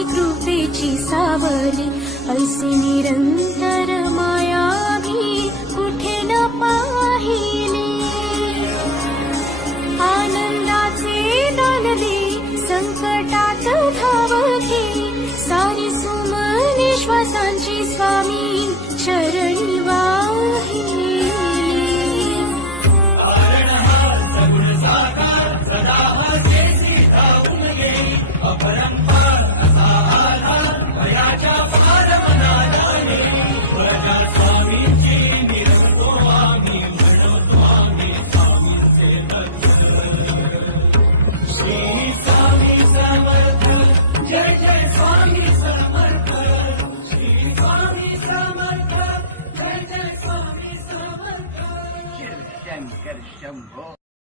स्वामी कृपेची सावली, ऐसी निरंतर माया मी कुठे न पाहिली. आनंदाचे दान दे, संकटात धाव घे, सारी सुमने श्वासांची स्वामी